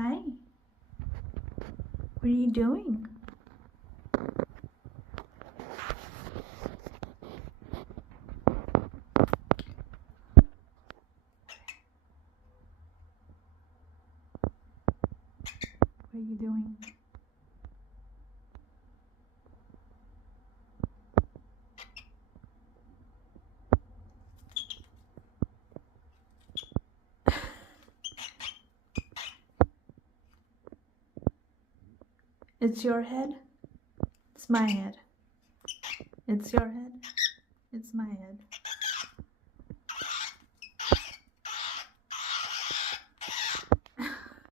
Hi. What are you doing? What are you doing? It's your head. It's my head. It's your head. It's my head.